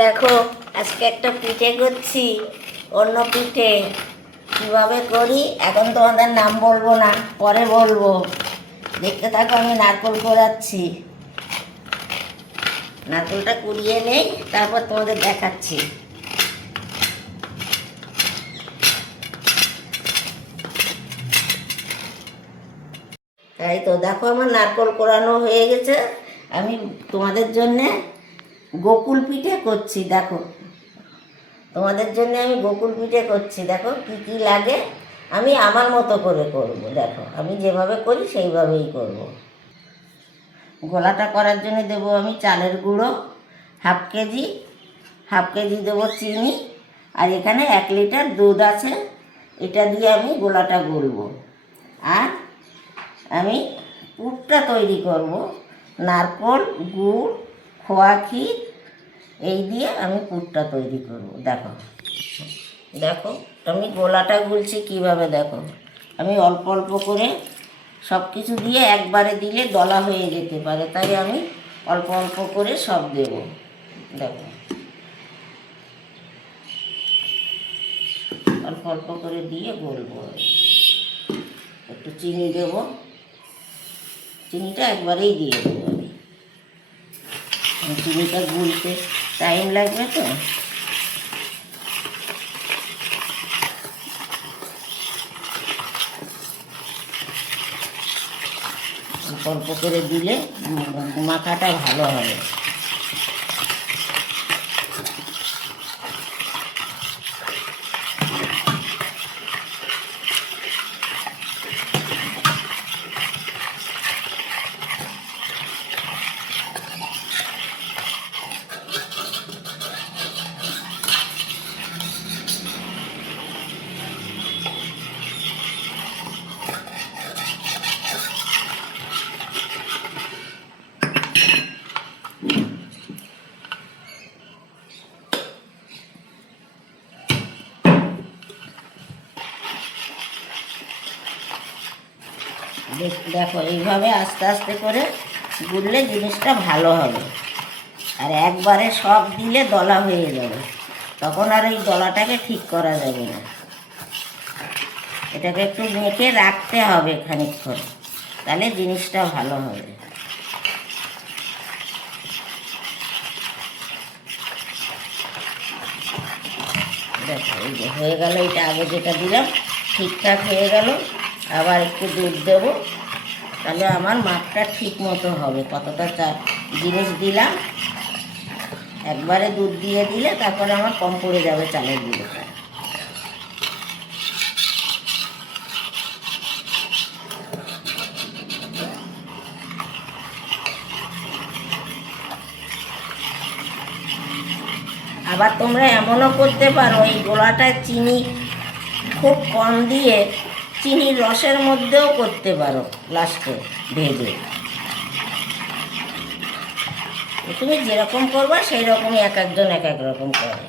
দেখো আজকে একটা পিঠে করছি, অন্য পিঠে কীভাবে করি এখন তোমাদের নাম বলবো না, পরে বলবো। দেখতে থাকো, আমি নারকেল কোড়াচ্ছি। নারকেলটা কুড়িয়ে নেই, তারপর তোমাদের দেখাচ্ছি। তাই তো দেখো, আমার নারকেল কোড়ানো হয়ে গেছে। আমি তোমাদের জন্যে গোকুল পিঠে করছি। দেখো, তোমাদের জন্য আমি গোকুল পিঠে করছি। দেখো কি কি লাগে, আমি আমার মতো করে করব। দেখো আমি যেভাবে করি সেইভাবেই করব। গোলাটা করার জন্য দেবো আমি চালের গুঁড়ো হাফ কেজি দেবো চিনি, আর এখানে 1 লিটার দুধ আছে, এটা দিয়ে আমি গোলাটা গুলবো। আর আমি পুরটা তৈরি করব, নারকেল, গুড়, খোয়া ক্ষীর এই দিয়ে আমি পুরটা তৈরি করব। দেখো দেখো আমি গোলাটা গুলছি কীভাবে। দেখো আমি অল্প অল্প করে সব কিছু দিয়ে একবারে দিলে দলা হয়ে যেতে পারে, তাই আমি অল্প অল্প করে সব দেব। দেখো অল্প অল্প করে দিয়ে গলবো। একটু চিনি দেব, চিনিটা একবারেই দিয়ে দেবো আমি। চিনিটা গুলতে টাইম লাগবে তো। অল্প করে দিলে মাখাটা ভালো হবে। দেখো এইভাবে আস্তে আস্তে করে গুললে জিনিসটা ভালো হবে। আর একবারে সব দিলে দলা হয়ে যাবে, তখন আর এই দলাটাকে ঠিক করা যাবে না। এটাকে একটু মেখে রাখতে হবে খানিকক্ষণ, তাহলে জিনিসটা ভালো হবে। দেখো এই যে হয়ে গেল, এটা আগে যেটা দিলাম ঠিকঠাক হয়ে গেল। আবার একটু দুধ দেবো, তাহলে আমার মাপটা ঠিক মতো হবে। কতটা জিনিস দিলাম, একবারে দুধ দিয়ে দিলে তারপরে আমার কম পড়ে যাবে চালের গুঁড়োটা। আবার তোমরা এমনও করতে পারো, এই গোলাটা চিনি খুব কম দিয়ে চিনির রসের মধ্যেও করতে পারো, লাস্টে ভেজে। তুমি যেরকম করবা সেই রকমই, এক একজন এক এক রকম করে।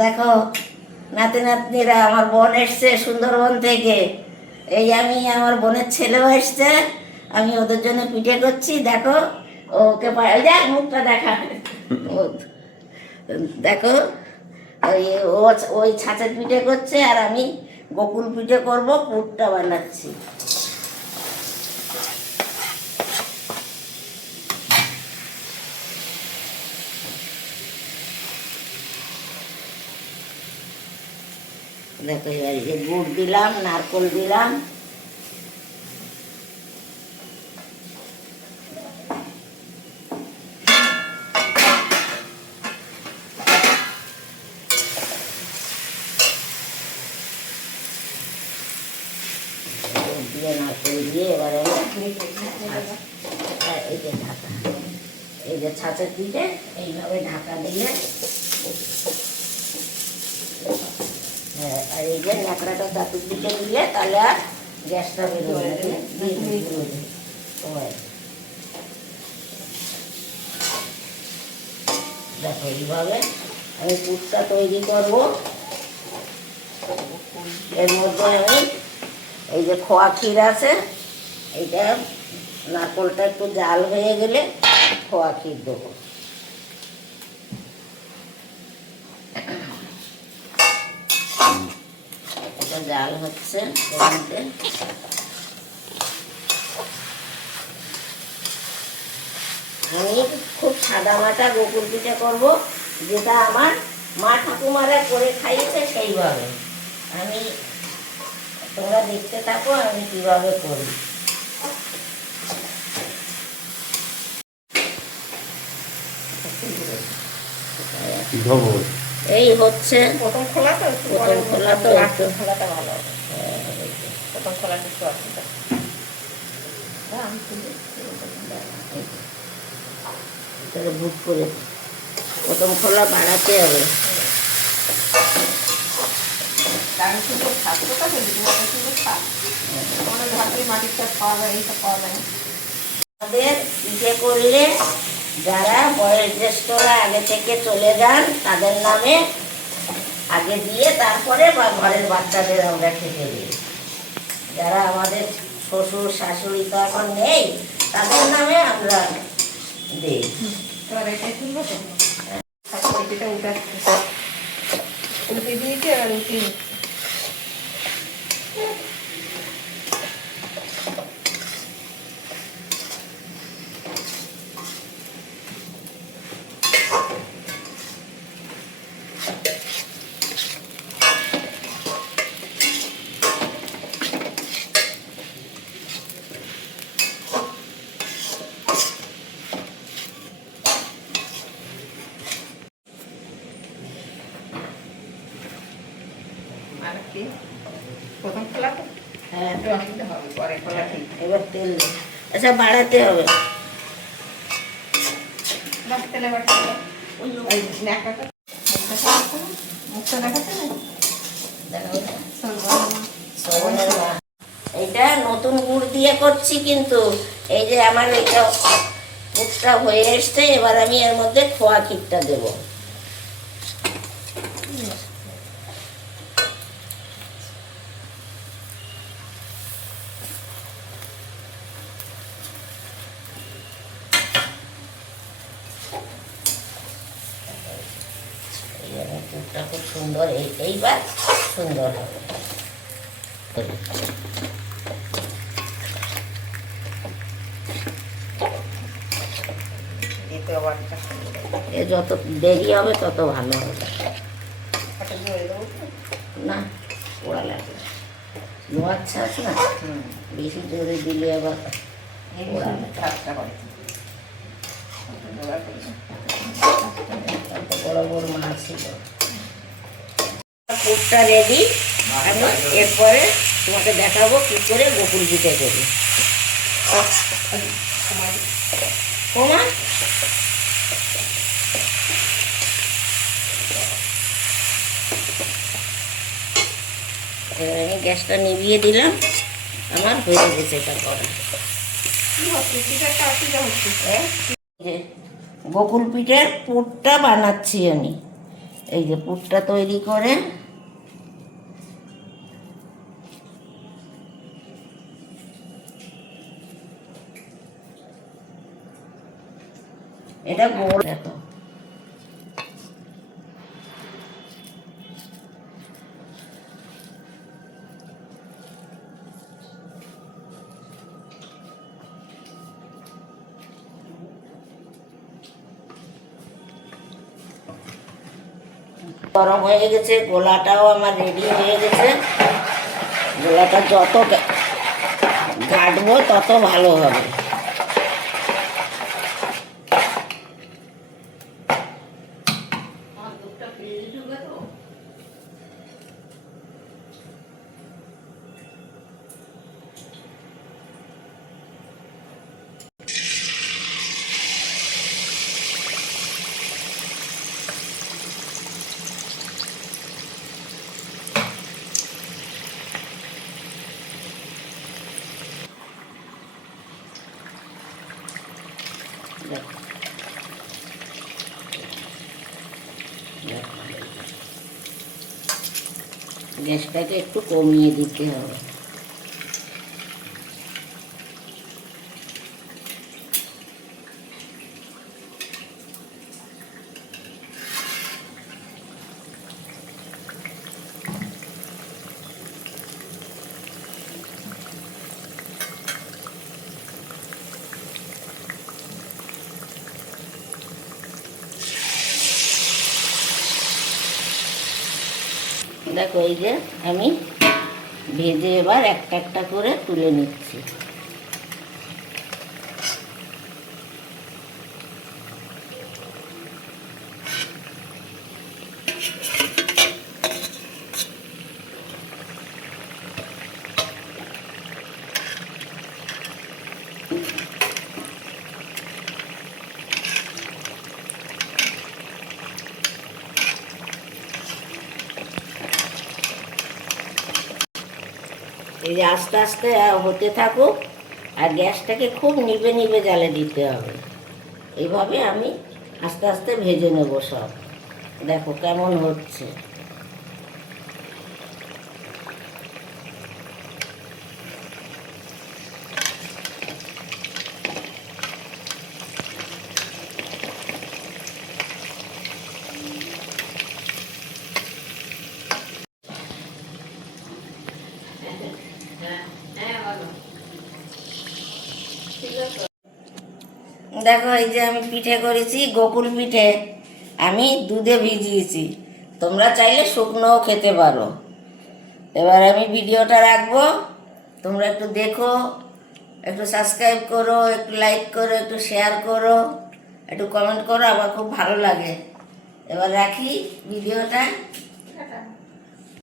দেখো নাতি নাতনিরা, আমার বোন এসছে সুন্দরবন থেকে। এই আমি, আমার বোনের ছেলেও এসছে, আমি ওদের জন্য পিঠে করছি। দেখো ওকে দেখ, মুখটা দেখা। দেখো ওই ওই ছাঁচের পিঠে করছে, আর আমি গোকুল পিঠে করব, পুরটা বানাচ্ছি। দেখো এবার এই যে গুড় দিলাম, নারকেল দিলাম, দিয়ে নারকেল দিয়ে এবারে এই যে ঢাকা, এই যে ছাঁচের পিঠে এইভাবে ঢাকা দিয়ে, হ্যাঁ, আর এই যে ন্যাকড়াটা চাতুর দিকে দিলে তাহলে আর গ্যাসটা বেরোবে। দেখো এইভাবে আমি পুরটা তৈরি করব। এর মধ্যে আমি এই যে খোয়া ক্ষীর আছে, এইটা নারকেলটা একটু জাল হয়ে গেলে খোয়া ক্ষীর দেবো। এটা জাল হচ্ছে কড়াইতে। আমি খুব সাদা মাটা গোকুল পিঠে করবো, যেটা আমার মা ঠাকুমারা করে খাইয়েছে সেইভাবে। আমি, তোমরা দেখতে থাকো আমি কিভাবে করি। এই হচ্ছে প্রথম খোলা তো, প্রথম খোলা তো একটু খোলাটা ভালো হবে। প্রথম খোলাটা একটু অসুবিধা। ভুট করে প্রথম খোলা বাড়াতে হবে। আমাদের পিঠে করলে যারা বয়োজ্যেষ্ঠরা আগে থেকে চলে যান তাদের নামে আগে দিয়ে তারপরে বা ঘরের বাচ্চাদের আমরা খেতে দিই। যারা আমাদের শ্বশুর শাশুড়ি তো এখন নেই, তাদের নামে আমরা দিই। উল্টে দিয়েছে আর উল্টে প্রথম খোলা তো, হ্যাঁ, একটু অসুবিধা হবে, পরে খোলা ঠিক। এবার তেল আচ্ছা বাড়াতে হবে। তেলে বাড়তে হবে। ওই ন্যাকাটা মুখটা দেখাচ্ছে না। এটা নতুন গুড় দিয়ে করছি, কিন্তু এই যে আমার এটা গুড়টা হয়ে এসছে, এবার আমি এর মধ্যে খোয়া ক্ষীরটা দেবো। গুড়টা খুব সুন্দর, এইবার সুন্দর হবে। এ যত দেরি হবে তত ভালো হবে। না, পোড়া লাগবে, লোহার ছাঁচ না, বেশি জোরে দিলে আবার পোড়া লাগে। বড় বড় মাছ ছিল। পুরটা রেডি। আমি এরপরে তোমাকে দেখাবো কি করে গোকুল পিঠে করি। ওমা, আমি গ্যাসটা নিভিয়ে দিলাম, আমার হয়ে গেছে এটা করা। যে গোকুল পিঠের পুরটা বানাচ্ছি আমি। এই যে পুরটা তৈরি করে এটা গোল, দেখো গরম হয়ে গেছে, গোলাটাও আমার রেডি হয়ে গেছে। গোলাটা যত ঘাটবো তত ভালো হবে। গ্যাসটাকে একটু কমিয়ে দিতে হবে। দেখো এই যে আমি ভেজে এবার একটা একটা করে তুলে নিচ্ছি। এই যে আস্তে আস্তে হতে থাকুক, আর গ্যাসটাকে খুব নিভে নিভে জ্বালে দিতে হবে। এইভাবে আমি আস্তে আস্তে ভেজে নেব সব। দেখো কেমন হচ্ছে। দেখো এই যে আমি পিঠে করেছি, গোকুল পিঠে আমি দুধে ভিজিয়েছি, তোমরা চাইলে শুকনোও খেতে পারো। এবার আমি ভিডিওটা রাখবো, তোমরা একটু দেখো, একটু সাবস্ক্রাইব করো, একটু লাইক করো, একটু শেয়ার করো, একটু কমেন্ট করো, আমার খুব ভালো লাগে। এবার রাখি ভিডিওটা।